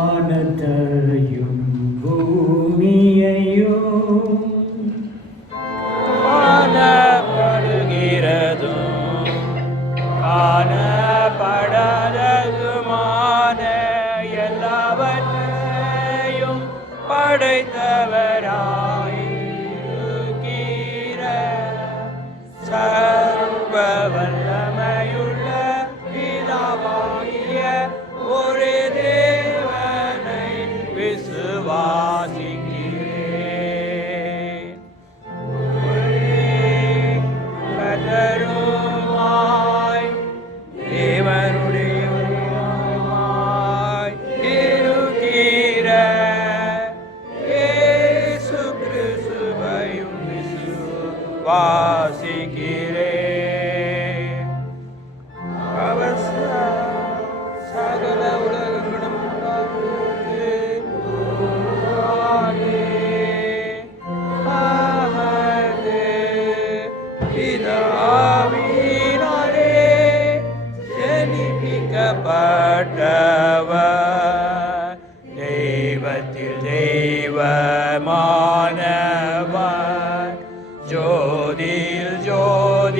வானத்தையும் பூமியையும் காணப்படுகிறதும் காணப்படாததுமான எல்லாவற்றையும் படைத்தவராயிருக்கிற சர்வ வல்லமையுள்ள பிதாவாகிய ஒரே தேவனை விசுவாசிக்கிறேன். கர்த்தருமாய் தேவனுடைய உருவமாய் இருக்கிற இயேசு கிறிஸ்துவையும் விசுவாசிக்கிறேன். அவர் சகல உலகங்களும் ஜனிப்பிக்கப்பட்டவர் தெய்வத்தில் தெய்வமானவர் ஜோதியில் ஜோதியானவர்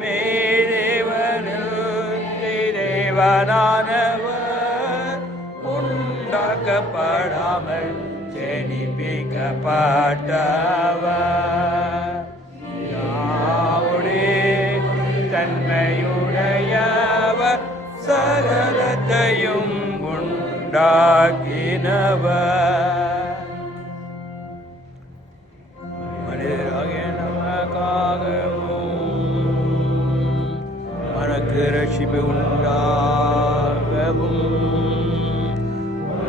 மேதேவனில் தேவனானவர் உண்டாக்கப்படாமல் ஜனிப்பிக்கப்பட்டவர் யாவுடைய தன்மையுடையவர் சகலத்தையும் உண்டாக்கினவர் மனிதராகிய நமக்காகவும் மனக்கு ரட்சிப்பு உண்டாகவும்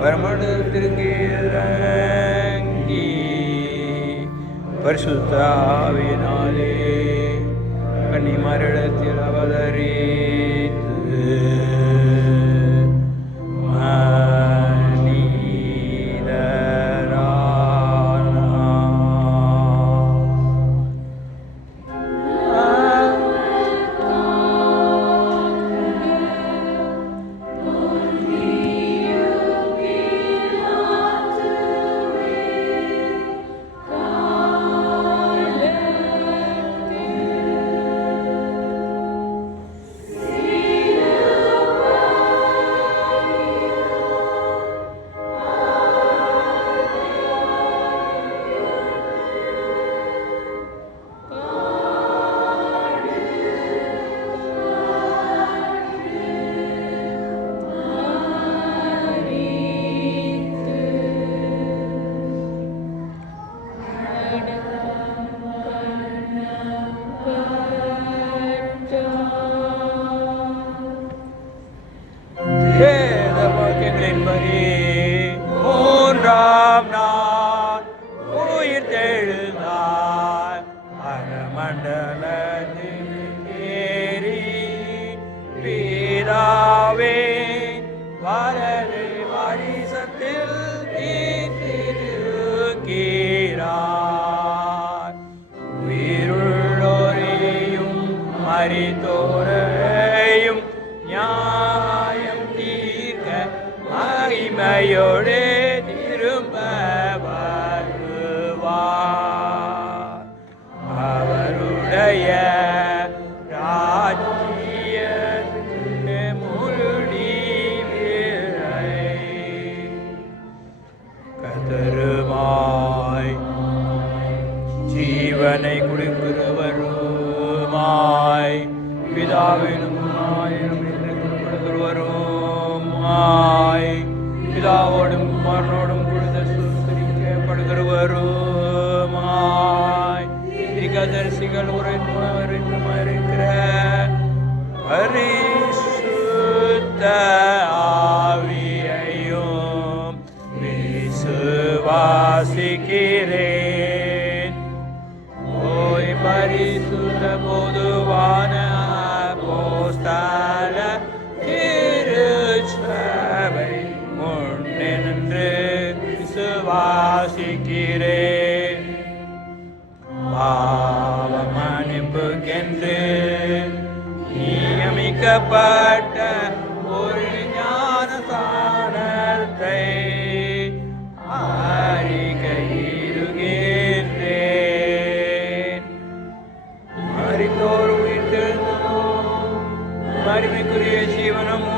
பரமண்டலத்திற்கு இறங்கி பரிசுத்த ஆவியினாலே கன்னிமாரிடத்தில் அவதரித்து வேதவாக்கியங்களின்படி மூன்றாம் நாள் உயிர் தெழுந்தார் அரமண்டலத்தில் ஏறி பிதாவே வலது வாரிசத்தில் வீற்றிருக்கிறார் உயிருள்ளோரையும் மரித்தோரையும் நியாயம் தீர்க்க மகிமையோடு திரும்ப வருவார். அவருடைய ராஜ்யத்தின் முடிவில்லை. கர்த்தருமாய் ஜீவனை குடிக்கிறவருமாய் பிதாவினும் கொடுக்கிறவருமாய் பிதாவோடும் குமாரனோடும் கொடுத்த சுத்தரிக்கப்படுகிறவருமாய் தரிசிகள் உரைத்துமாயிருக்கிற பரிசுத்த ஆவியையும் விசுவாசிக்கிறேன். ஓய் பரிசுத்த பொதுவான அப்போஸ்தல திருச்சபை முன்னின்று விசுவாசிக்கிறேன். பாவ மன்னிப்புக்கென்று அளிக்கப்பட்ட ஒரு ஞான சானத்தை அறிக்கையிடுகின்றேன். மரித்தோர் உயிர்த்தெழுந்தோம், மகிமைக்குரிய ஜீவனமும்